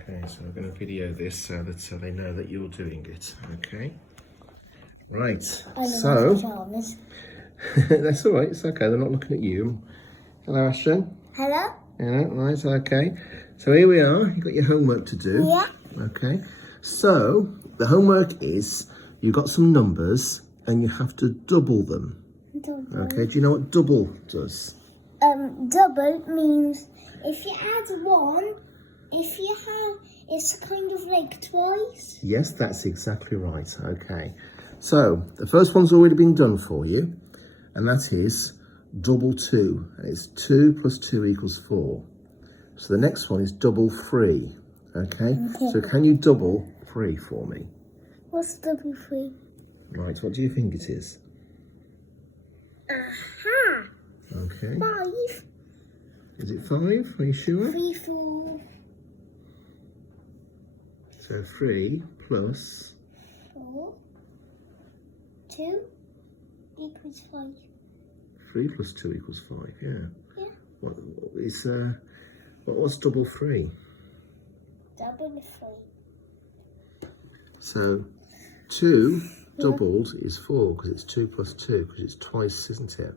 Okay, so I'm going to video this so that they know that you're doing it. Okay. Right. So that's all right. It's okay. They're not looking at you. Hello, Ashton. Hello? Yeah, right, okay. So here we are. You've got your homework to do. Yeah. Okay. So the homework is you've got some numbers and you have to double them. Double. Okay. Do you know what double does? Double means if you add one, it's kind of like twice. Yes, that's exactly right. Okay. So the first one's already been done for you, and that is double 2. And it's 2 plus 2 equals 4. So the next one is double 3. Okay. So can you double 3 for me? What's double 3? Right. What do you think it is? Aha! Okay. 5. Is it 5? Are you sure? 3, 4. So 3 plus 4. 2 equals 5. 3 plus 2 equals 5. Yeah. Yeah. What is what's double 3? Double 3. So 2 doubled is 4 because it's 2 plus 2 because it's twice, isn't it?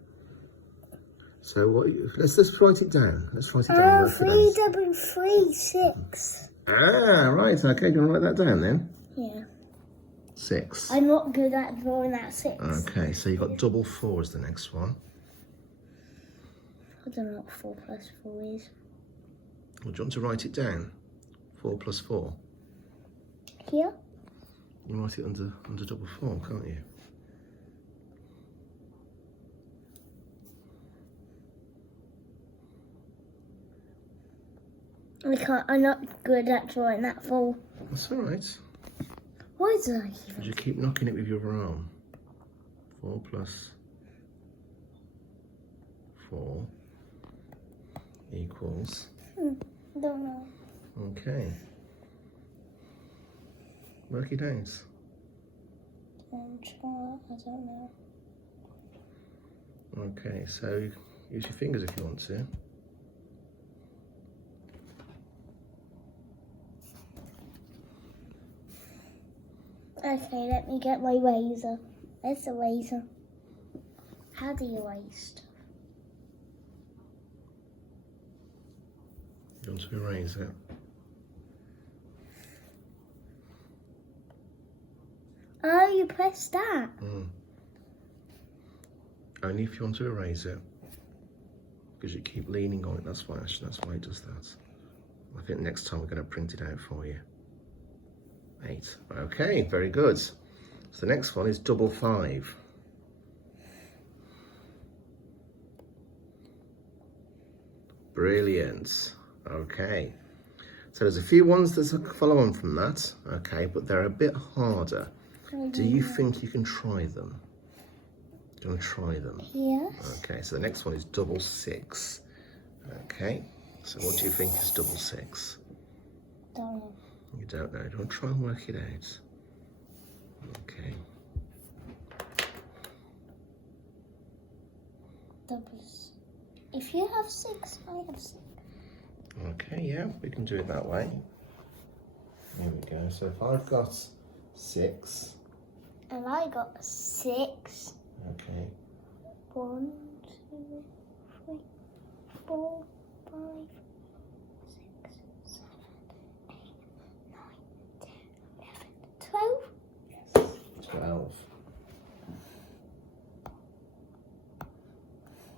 So what? Let's write it down. Let's write it down. 3 double 3, 6. Ah, right. Okay, gonna write that down then. Yeah. 6. I'm not good at drawing that 6. Okay, so you got double 4 is the next one. I don't know what 4 plus 4 is. Well, do you want to write it down? 4 plus 4. Here? You can write it under double 4, can't you? I'm not good at drawing that full. That's all right. Why did I even? You keep knocking it with your arm. 4 plus 4 equals. Don't know. Okay. Work it out. I don't know. Okay, so use your fingers if you want to. Okay, let me get my razor. There's a razor. How do you erase stuff? You want to erase it? Oh, you press that. Only if you want to erase it. Because you keep leaning on it, that's why it does that. I think next time we're going to print it out for you. 8. Okay, very good. So the next one is double 5. Brilliant. Okay. So there's a few ones that follow on from that. Okay, but they're a bit harder. Do you think you can try them? Do you want to try them? Yes. Okay, so the next one is double 6. Okay, so what do you think is double 6? Don't know. You don't know. Do you want to try and work it out? Okay. Doubles. If you have 6, I have 6. Okay, yeah, we can do it that way. There we go. So if I've got 6. And I got 6. Okay. 1, 2, 3, 4, 5, 6, 7, 8, 9, 10, 11, 12. 12.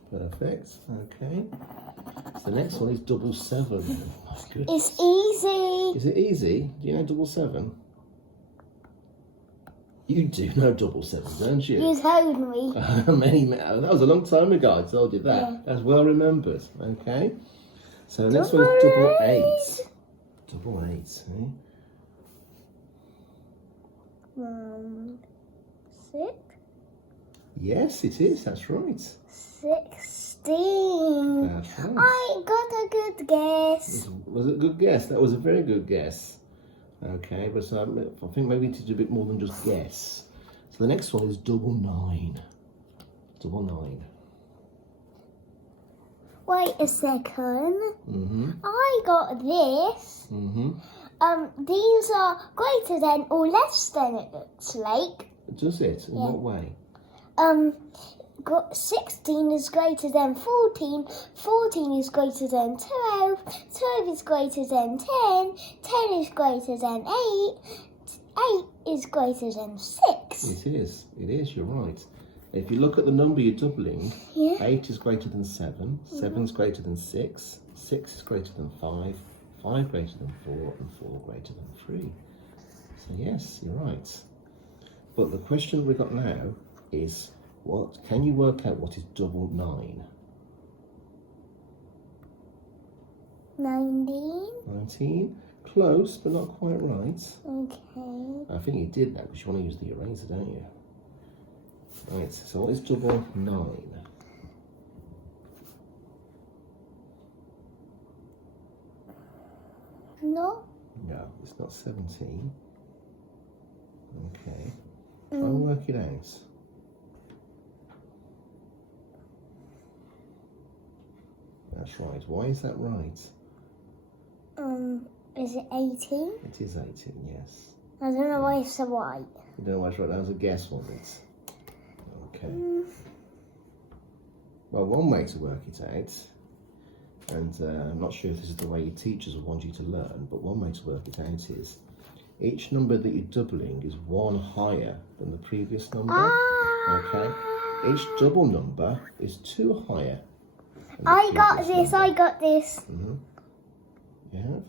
Perfect. Okay. So the next one is double 7. That's good. It's easy. Is it easy? Do you know double 7? You do know double 7, don't you? You told me. That was a long time ago. I told you that. Yeah. That's well remembered. Okay. So the next one is double 8. Double 8. Eh? 6. Yes, it is. That's right. 16. That's right. I got a good guess. Was it a good guess? That was a very good guess. Okay, but I think maybe we need to do a bit more than just guess. So the next one is double 9. Double 9. Wait a second. Mm-hmm. I got this. Mm-hmm. These are greater than or less than, it looks like. Does it? In what way? 16 is greater than 14, 14 is greater than 12, 12 is greater than 10, 10 is greater than 8, 8 is greater than 6. It is, you're right. If you look at the number you're doubling, 8 is greater than 7, 7 is greater than 6, 6 is greater than 5, 5 greater than 4, and 4 greater than 3. So yes, you're right. But the question we've got now is, what can you work out what is double 9? 19. 19? Close, but not quite right. Okay. I think you did that because you want to use the eraser, don't you? Right, so what is double 9? No. No, it's not 17. Okay. Try and work it out. That's right. Why is that right? Is it 18? It is 18, yes. I don't know why it's so white. You don't know why it's right. That was a guess, wasn't it? Okay. Well, one way to work it out, and I'm not sure if this is the way your teachers would want you to learn, but one way to work it out is each number that you're doubling is 1 higher than the previous number. Okay. Each double number is 2 higher. I got this. I got this. You have?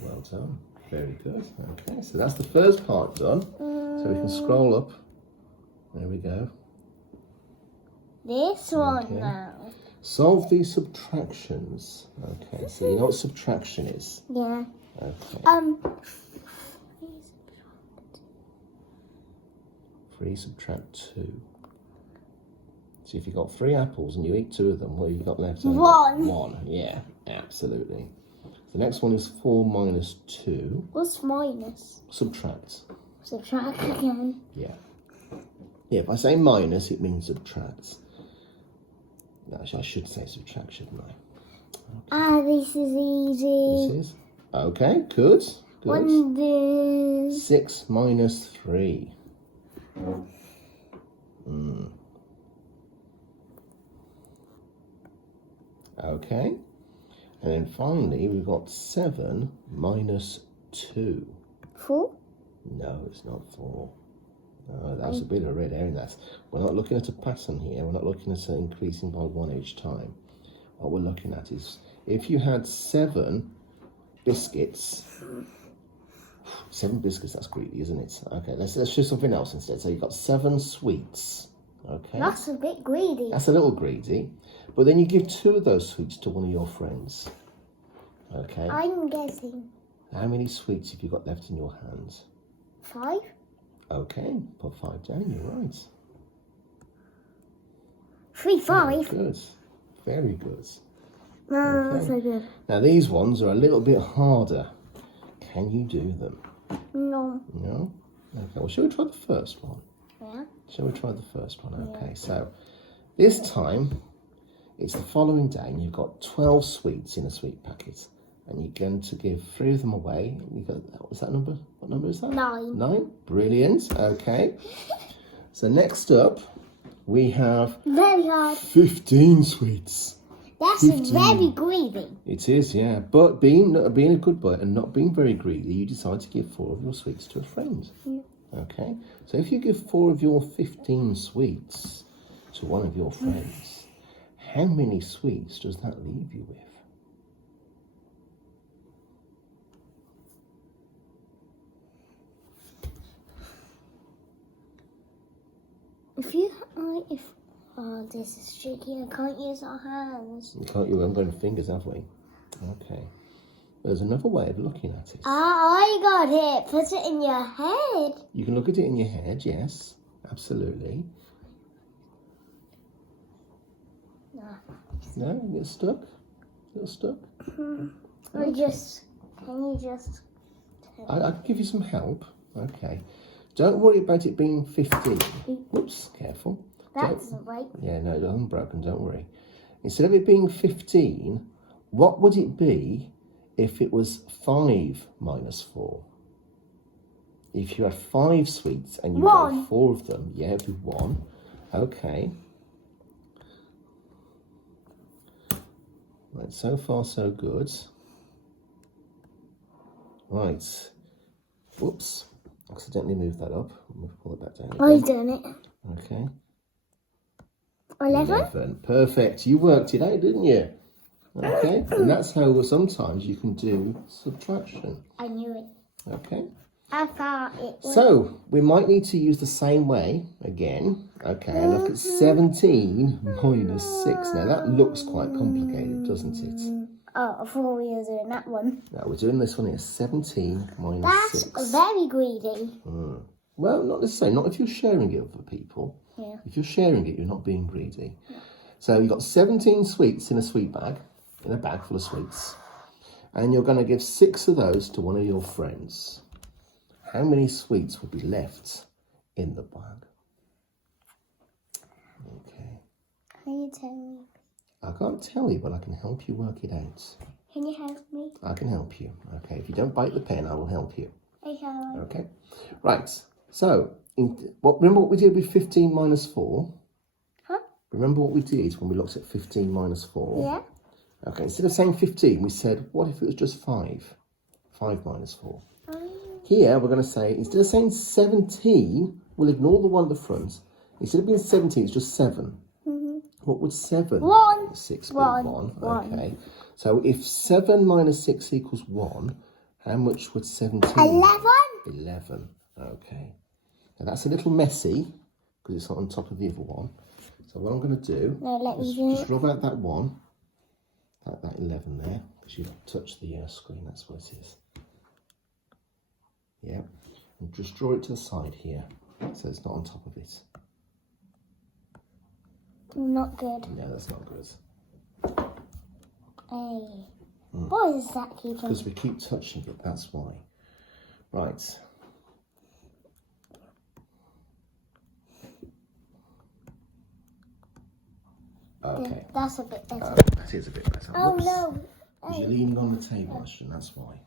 Well done. Very good. Okay, so that's the first part done. So we can scroll up. There we go. This one now. Solve these subtractions. Okay, so you know what subtraction is? Yeah. Okay. 3 subtract 2. So if you've got 3 apples and you eat 2 of them, what have you got left? 1. 1, yeah, absolutely. The next one is 4 minus 2. What's minus? Subtract. Subtract again. Yeah. Yeah, if I say minus, it means subtract. Actually, I should say subtract, shouldn't I? This is easy. This is? Okay, good. Good. 6 minus 3. Okay. And then finally, we've got 7 minus 2. 4? No, it's not 4. No, that's a bit of a red herring. We're not looking at a pattern here. We're not looking at increasing by 1 each time. What we're looking at is if you had 7 biscuits. 7 biscuits, that's greedy, isn't it? Okay, let's do something else instead. So you've got 7 sweets. Okay. That's a bit greedy. That's a little greedy. But then you give 2 of those sweets to one of your friends. Okay. I'm guessing. How many sweets have you got left in your hands? 5? Okay, put 5 down, you're right. 3, 5. Very good. Very good. No, that's so good. Now these ones are a little bit harder. Can you do them? No. No? Okay, well shall we try the first one? Yeah. Shall we try the first one? Okay, so this time it's the following day and you've got 12 sweets in a sweet packet and you're going to give 3 of them away. You've got, what's that number? What number is that? 9. 9? Brilliant. Okay. So next up we have Very hard. 15 sweets. That's 15. very greedy. It is, yeah. But being a good boy and not being very greedy, you decide to give 4 of your sweets to a friend. Yeah. Okay. So if you give 4 of your 15 sweets to one of your friends, how many sweets does that leave you with? Oh, this is tricky. I can't use our hands. You can't, you haven't got fingers, have we? Okay. There's another way of looking at it. I got it. Put it in your head. You can look at it in your head, yes. Absolutely. No. No? You get stuck? A little stuck? Can you just... I can give you some help. Okay. Don't worry about it being 15. Whoops, careful. That doesn't break. Yeah, no, it doesn't broken, don't worry. Instead of it being 15, what would it be if it was 5 minus 4? If you had 5 sweets and you got 4 of them, yeah, it'd be 1. Okay. Right, so far so good. Right. Whoops. Accidentally moved that up. We'll pull it back down again. I've done it. Okay. 11. Perfect. You worked it out, didn't you? Okay. And that's how sometimes you can do subtraction. I knew it. Okay. I thought it was. So we might need to use the same way again. Okay. And look at 17 minus 6. Now that looks quite complicated, doesn't it? Oh, I thought we were doing that one. No, we're doing this one here. 17 minus 6. That's very greedy. Well, not necessarily. Not if you're sharing it with other people. Yeah. If you're sharing it, you're not being greedy. Yeah. So you've got 17 sweets in a sweet bag, in a bag full of sweets. And you're going to give 6 of those to one of your friends. How many sweets will be left in the bag? Okay. Can you tell me? I can't tell you, but I can help you work it out. Can you help me? I can help you. Okay. If you don't bite the pen, I will help you. Okay. Okay. Right. So, remember what we did with 15 minus 4? Huh? Remember what we did when we looked at 15 minus 4? Yeah. Okay, instead of saying 15, we said, what if it was just 5? 5 minus 4. Here, we're going to say, instead of saying 17, we'll ignore the one at the front. Instead of being 17, it's just 7. What would 7 minus 6 be? 1. Okay. So if 7 minus 6 equals 1, how much would 17 be? 11. 11. Okay. Now that's a little messy because it's not on top of the other one. So what I'm going to do is just rub out that 1, that 11 there, because you've touched the screen. That's what it is. Yeah. And just draw it to the side here, so it's not on top of it. Not good. No, that's not good. Hey. Why is that keeping? Because we keep touching it, that's why. Right. Okay. That's a bit better. That is a bit better. Oh, Whoops. no. Because you're leaning on the table, Ashton, that's why.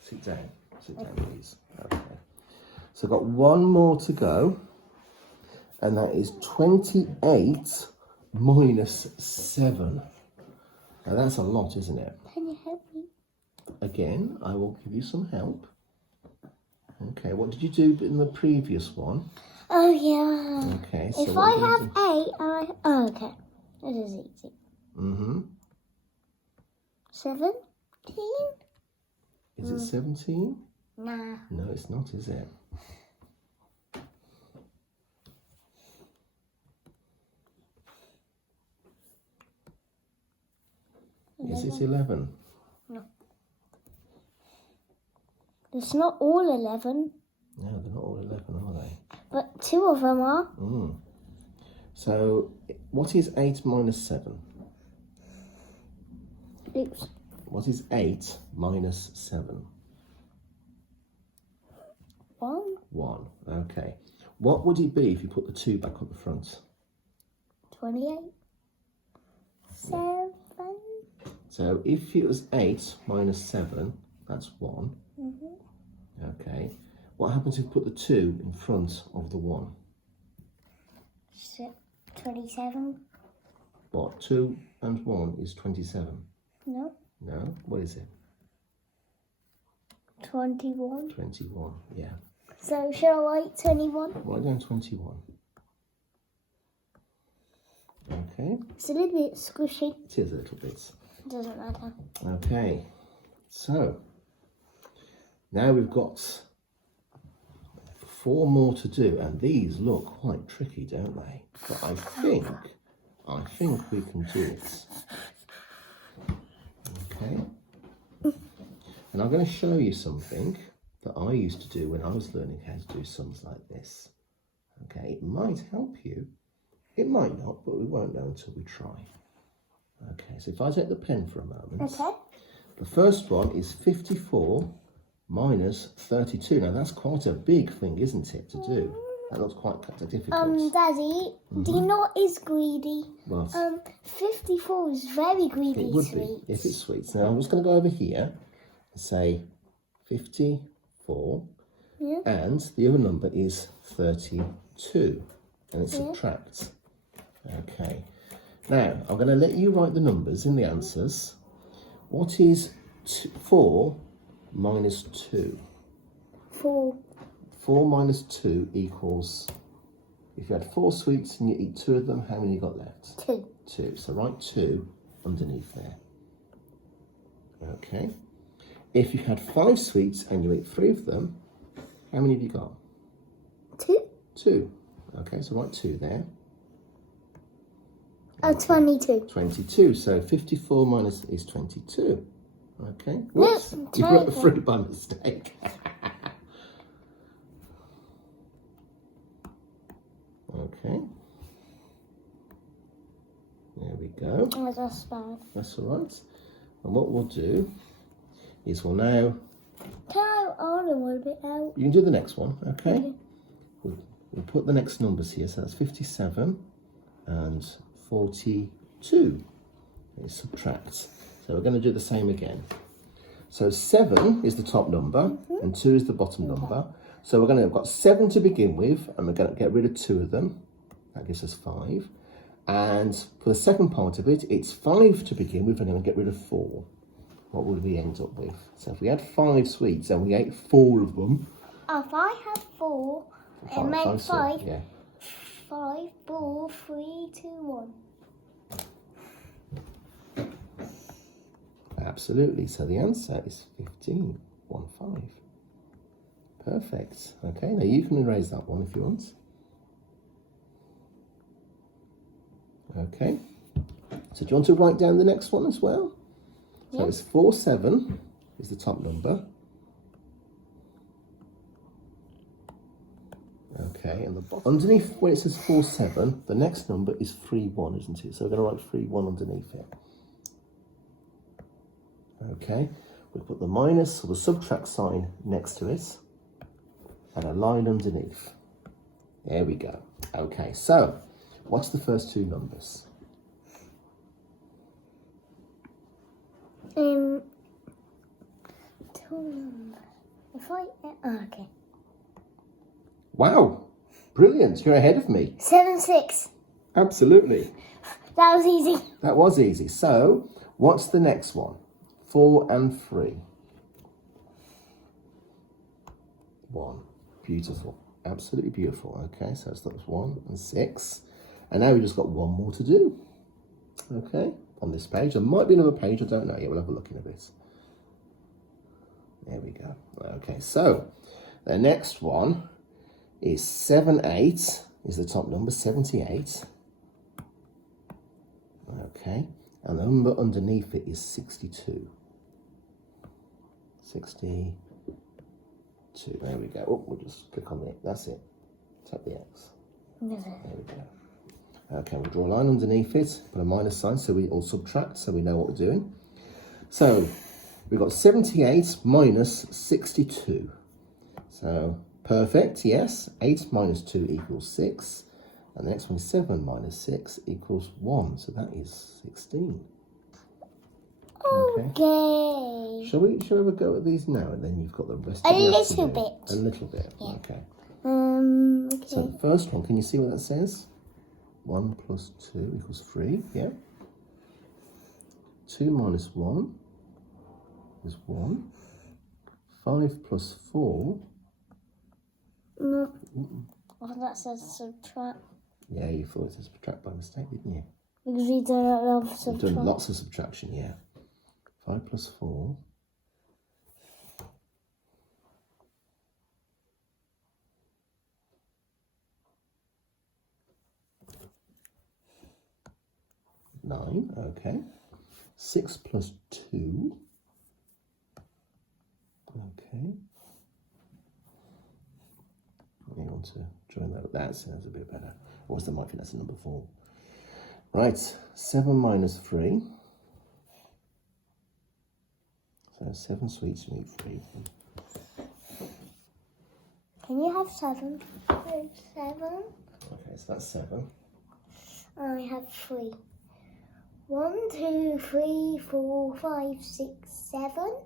Sit down. Sit down, please. Okay. So I've got one more to go. And that is 28 minus 7. Now that's a lot, isn't it? Can you help me? Again, I will give you some help. Okay, what did you do in the previous one? Oh, yeah. Okay, so if I have 8, oh, okay. That is easy. 17? Is it 17? Nah. No, it's not, is it? Is it 11? No. It's not all 11. No, they're not all 11, are they? But 2 of them are. So, what is 8 minus 7? Oops. What is 8 minus 7? 1. 1. Okay. What would it be if you put the 2 back up the front? 28. 7. So if it was 8 minus 7, that's 1. Okay. What happens if you put the 2 in front of the 1? 27. What? 2 and 1 is 27. No. No? What is it? 21. 21, yeah. So shall I write 21? Write down 21. Okay. It's a little bit squishy. It is a little bit. Doesn't matter. Okay. So, now we've got 4 more to do, and these look quite tricky, don't they? But I think we can do it. Okay. And I'm going to show you something that I used to do when I was learning how to do sums like this. Okay, it might help you. It might not, but we won't know until we try. Okay, so if I take the pen for a moment. Okay. The first one is 54 minus 32. Now that's quite a big thing, isn't it, to do? That looks quite difficult. Daddy, do you know what is greedy? What? 54 is very greedy. It would sweet. be if it's sweet. Now I'm just going to go over here say 54, Yeah. and the other number is 32, and it subtracts. Okay. Now, I'm going to let you write the numbers in the answers. What is 4 minus 2? 4. 4 minus 2 equals, if you had 4 sweets and you eat 2 of them, how many you got left? 2. 2. So write 2 underneath there. Okay. If you had 5 sweets and you ate 3 of them, how many have you got? 2. 2. Okay, so write 2 there. Oh, 22. 22. So 54 minus is 22. Okay. Whoops. No, You wrote the 3 by mistake. Okay. There we go. Oh, that's bad. That's all right. And what we'll do is we'll now... Can I order one bit out? You can do the next one, okay? Okay. We'll put the next numbers here. So that's 57 and 42. Okay, subtract. So we're going to do the same again. So 7 is the top number and 2 is the bottom number. So we're going to have got 7 to begin with, and we're going to get rid of 2 of them. That gives us 5. And for the second part of it, it's 5 to begin with, and then we get rid of 4. What would we end up with? So if we had 5 sweets and we ate 4 of them. If I had 4, it meant 5. Yeah. 5, 4, 3, 2, 1. Absolutely. So the answer is 15. 1, 5. Perfect. Okay, now you can erase that one if you want. Okay. So do you want to write down the next one as well? So it's 47 is the top number. Okay, and underneath where it says 47, the next number is 31, isn't it? So we're going to write 31 underneath it. Okay, we put the minus or the subtract sign next to it and a line underneath. There we go. Okay, so what's the first 2 numbers? If I okay. Wow, brilliant! You're ahead of me. 7, 6. Absolutely. That was easy. That was easy. So what's the next one? 4 and 3. 1. Beautiful. Absolutely beautiful. Okay, so that's 1 and 6. And now we've just got one more to do. Okay, on this page. There might be another page, I don't know yet. We'll have a look in a bit. There we go. Okay, so the next one is 78 is the top number, 78. Okay, and the number underneath it is 62. 62. There we go. Oh, we'll just click on it. That's it. Tap the X. There we go. Okay, we'll draw a line underneath it, put a minus sign so we all subtract so we know what we're doing. So we've got 78 minus 62. So perfect, yes. 8 minus 2 equals 6. And the next one is 7 minus 6 equals 1. So that is 16. Okay. Shall we have a go at these now, and then you've got the rest A of the little afternoon? bit. A little bit, Yeah. okay. Okay. So the first one, can you see what that says? 1 plus 2 equals 3, yeah. 2 minus 1 is 1. 5 plus 4. No. Oh, that says subtract. Yeah, you thought it said subtract by mistake, didn't you? Because we don't love We've subtract. done lots of subtraction, yeah. 5 plus 4. 9, okay. 6 plus 2. Okay. You want to join that? That sounds a bit better. Or was the might think that's number 4. Right, 7 minus 3. So 7 sweets, you need 3. Can you have 7? 7. Okay, so that's 7. I have 3. 1, 2, 3, 4, 5, 6, 7,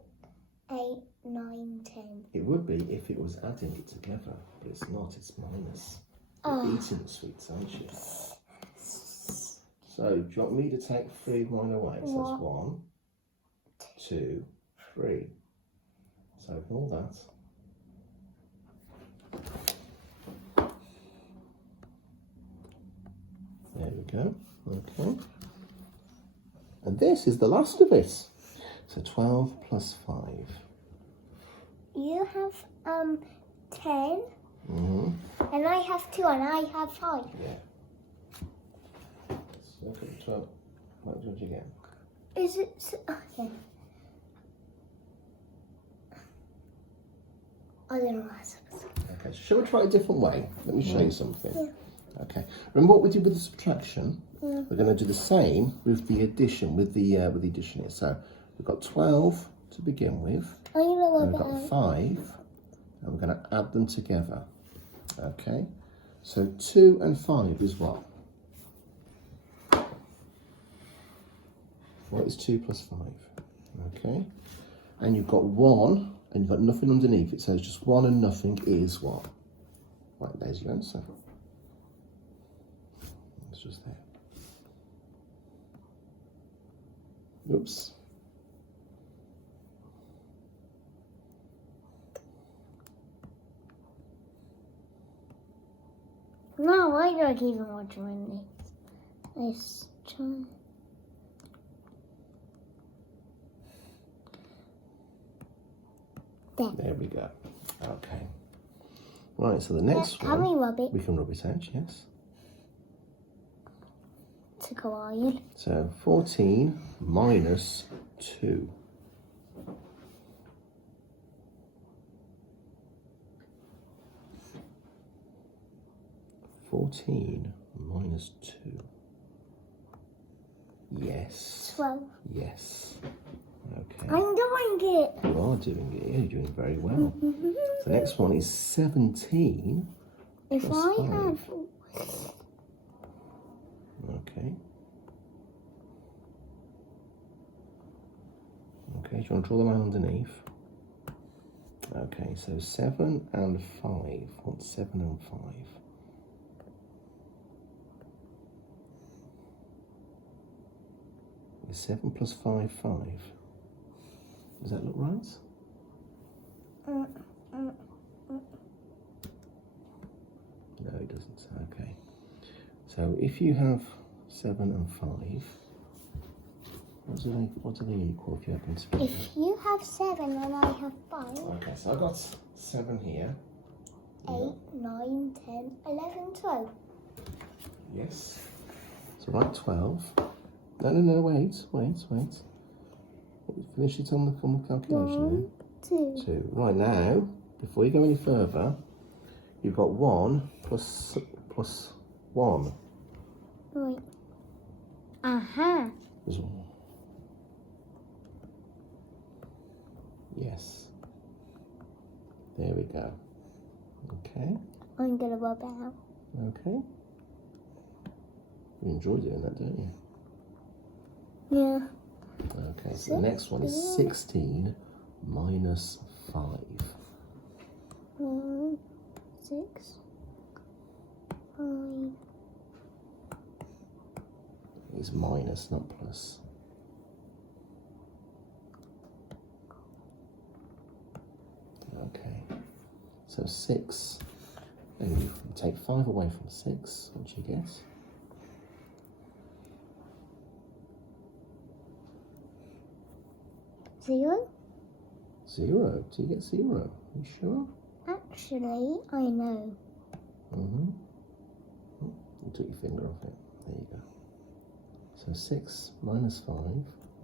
8, 9, 10. It would be if it was adding it together, but it's not, it's minus. You're eating the sweets, aren't you? So, do you want me to take 3 of mine away? So that's 1, 2, 3. So ignore that. There we go. Okay. And this is the last of it. So 12 plus 5. You have 10. And I have 2 and I have 5. Yeah. So look at the 12. What did you get? Is it? Okay. I don't know what I suppose. Okay, so shall we try a different way? Let me show you something. Yeah. Okay. Remember what we did with the subtraction? Yeah. We're going to do the same with the addition, with the addition here. So we've got 12 to begin with. And we've got 5, and we're going to add them together. Okay. So 2 and 5 is what? What is 2 plus 5? Okay. And you've got 1, and you've got nothing underneath it. So it's just 1 and nothing is what? Right, there's your answer. It's just there. Oops. No, why do I keep on watching this? Try. There we go. Okay. Right, so the next Can we rub it? we can rub it out, yes. To go iron. So 14 minus 2. 14 minus 2. Yes. 12. Yes. Okay. I'm doing it. You are doing it. Yeah, you're doing very well. The next one is 17. If plus I 5. have... Okay. Okay, do you want to draw the line underneath? Okay, so 7 and 5. What's 7 and 5? Is 7 plus 5, 5? Does that look right? No, it doesn't. Okay. So if you have 7 and 5, what do they equal if you add them together? If you have 7 and I have 5. Okay, so I've got 7 here. 8, 9, 10, 11, 12. Yes. So write 12. No, wait. Finish it on the calculation. 1, 2. 2. Right now, before you go any further, you've got 1 plus 1. Right. Aha. Yes. There we go. Okay. I'm gonna rub it out. Okay. You enjoy doing that, don't you? Yeah. Okay, so the next one is 16 minus 5. 6, 5. It's minus, not plus. Okay, so 6, and you take 5 away from 6, what do you get? 0? 0. Do you get 0? Are you sure? Actually, I know. You took your finger off it. There you go. So 6 minus 5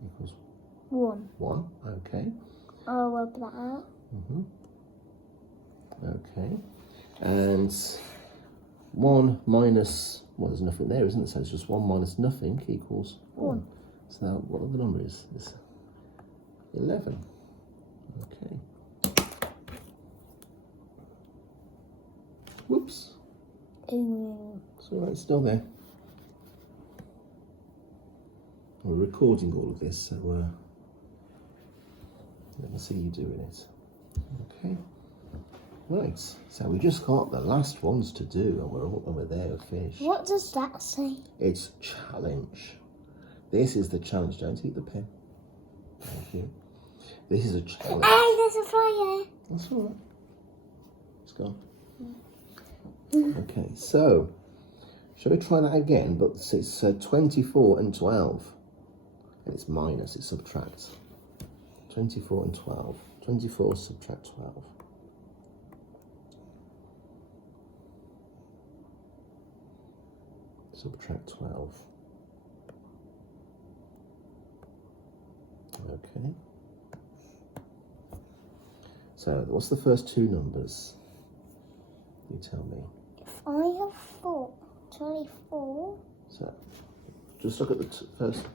equals 1. 1. Okay. I'll rub that out. Okay. And 1 minus, well, there's nothing there, isn't it? So it's just 1 minus nothing equals 1. So now what the number is? It's 11. Okay. Whoops. It's all right, it's still there. We're recording all of this, so let can see you doing it. Okay. Right. So we just got the last ones to do, and we're there with fish. What does that say? It's challenge. This is the challenge. Don't eat the pen. Thank you. This is a challenge. Hey, there's a fire. That's all right. It's gone. Okay, so shall we try that again? But it's 24 and 12. And it's minus, it's subtract. 24 and 12. 24 subtract 12. Subtract 12. Okay. So, what's the first two numbers? You tell me. If I have 24. So, just look at the first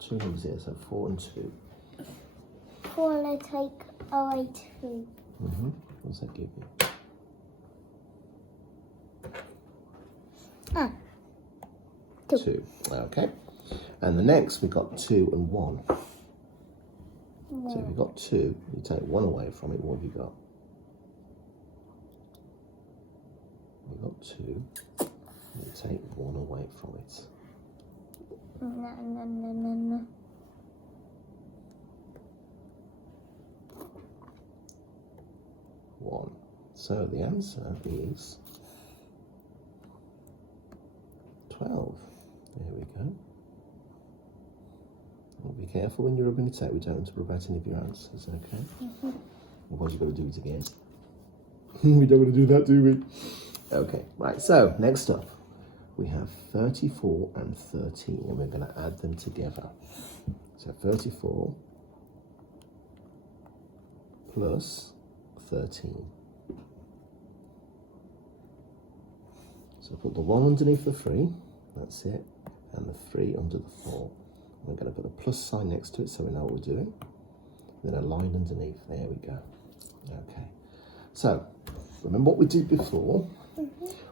two numbers here. So, 4 and 2. 4 and I take away 2. What does that give you? Ah. 2. Okay. And the next, we've got 2 and 1. So if you've got 2, you take 1 away from it, what have you got? You've got 2, you take 1 away from it. No. 1. So the answer is 12. There we go. Well, be careful when you're rubbing it out. We don't want to rub out any of your answers, okay? Otherwise you've got to do it again. We don't want to do that, do we? Okay, right, so next up we have 34 and 13, and we're going to add them together. So 34 plus 13. So put the 1 underneath the 3, that's it, and the 3 under the 4. We're going to put a plus sign next to it so we know what we're doing. Then a line underneath. There we go. Okay. So, remember what we did before?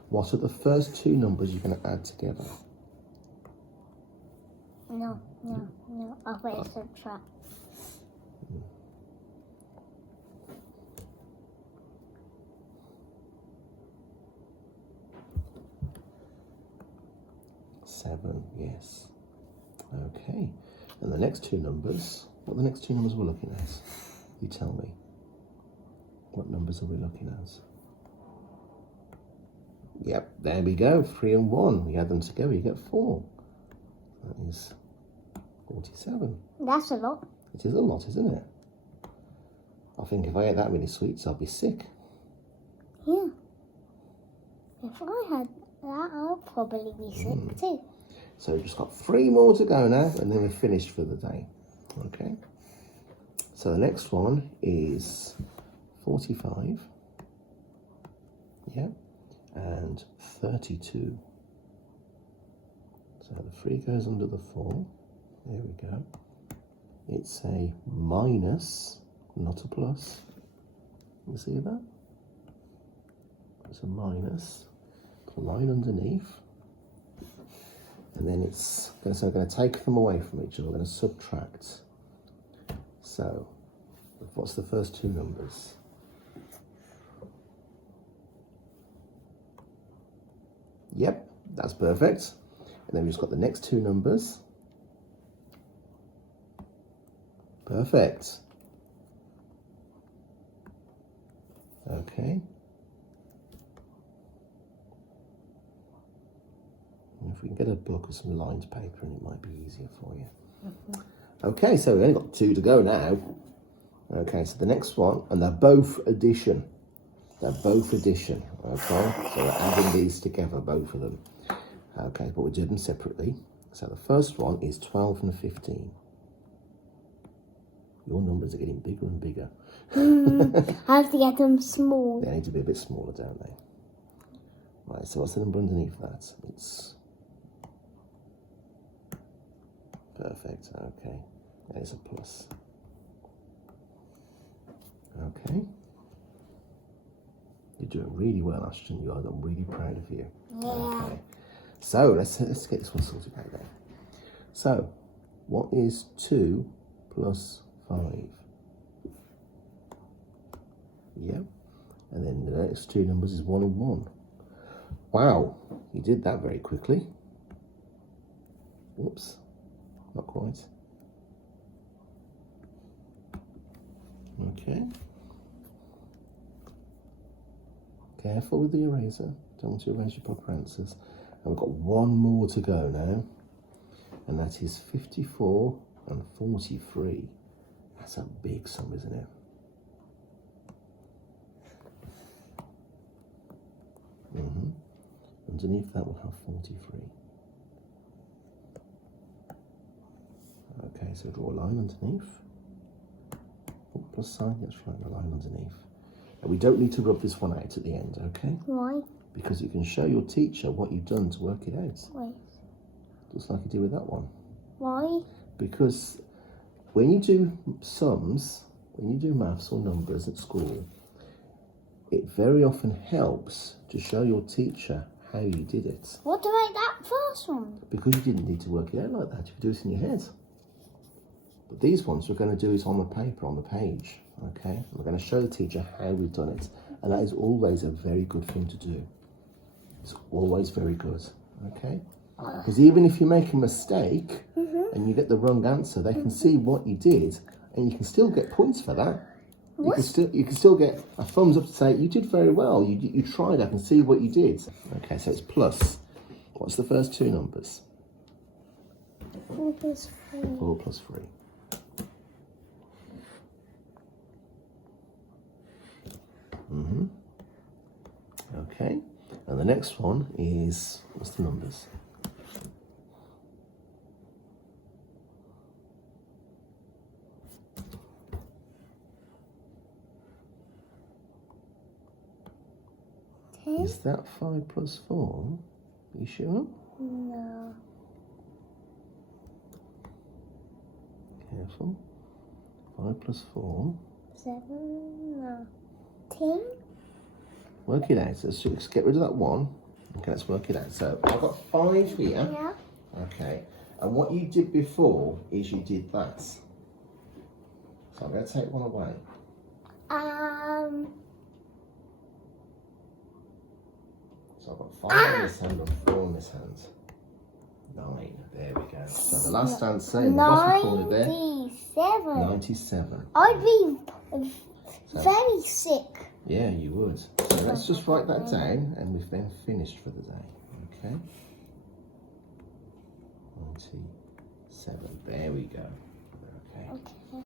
What are the first two numbers you're going to add together? No. I'll wait a subtract. Seven, yes. Okay. And the next two numbers, what are the next two numbers we're looking at? You tell me. What numbers are we looking at? Yep, there we go. 3 and 1. We add them together, you get 4. That is 47. That's a lot. It is a lot, isn't it? I think if I ate that many sweets, I'd be sick. Yeah. If I had that, I'll probably be sick too. So we've just got 3 more to go now, and then we're finished for the day. Okay. So the next one is 45. Yeah. And 32. So the 3 goes under the 4. There we go. It's a minus, not a plus. You see that? It's a minus. Put a line underneath. And then so we're going to take them away from each other. We're going to subtract. So, what's the first two numbers? Yep, that's perfect. And then we've just got the next two numbers. Perfect. Okay. If we can get a book or some lined paper, and it might be easier for you. Okay, so we've only got 2 to go now. Okay, so the next one, and they're both addition. They're both addition, okay? So we're adding these together, both of them. Okay, but we'll do them separately. So the first one is 12 and 15. Your numbers are getting bigger and bigger. I have to get them small. They need to be a bit smaller, don't they? Right, so what's the number underneath that? It's perfect, okay. And it's a plus. Okay. You're doing really well, Ashton. I'm really proud of you. Yeah. Okay. So let's get this one sorted out then. So, what is 2 plus 5? Yeah. And then the next two numbers is 1 and 1. Wow, you did that very quickly. Whoops, not quite. Okay. Careful with the eraser. Don't want to erase your proper answers. And we've got one more to go now. And that is 54 and 43. That's a big sum, isn't it? Underneath that we'll have 43. Okay, so draw a line underneath. Oh, plus sign, let's write a line underneath. And we don't need to rub this one out at the end, okay? Why? Because you can show your teacher what you've done to work it out. Wait. Just like you do with that one. Why? Because when you do sums, when you do maths or numbers at school, it very often helps to show your teacher how you did it. What about that first one? Because you didn't need to work it out like that, you could do it in your head. But these ones, we're going to do it on the paper, on the page, okay? We're going to show the teacher how we've done it. And that is always a very good thing to do. It's always very good, okay? Because even if you make a mistake and you get the wrong answer, they can see what you did and you can still get points for that. You can still get a thumbs up to say, you did very well, you tried, I can see what you did. Okay, so it's plus. What's the first two numbers? 4 plus 3. 4 plus 3. Okay, and the next one is, what's the numbers? Is that 5 plus 4? Are you sure? No. Careful. 5 plus 4. 7. No. 10. Work it out. So let's get rid of that 1. Okay, let's work it out. So I've got 5 here. Yeah. Okay. And what you did before is you did that. So I'm going to take 1 away. So I've got 5 in this hand and 4 in this hand. 9. There we go. So the last answer in the bottom corner there. 97. 97. I'd be very sick. Yeah, you would. So let's just write that down and we've then finished for the day. Okay. 97. There we go. Okay.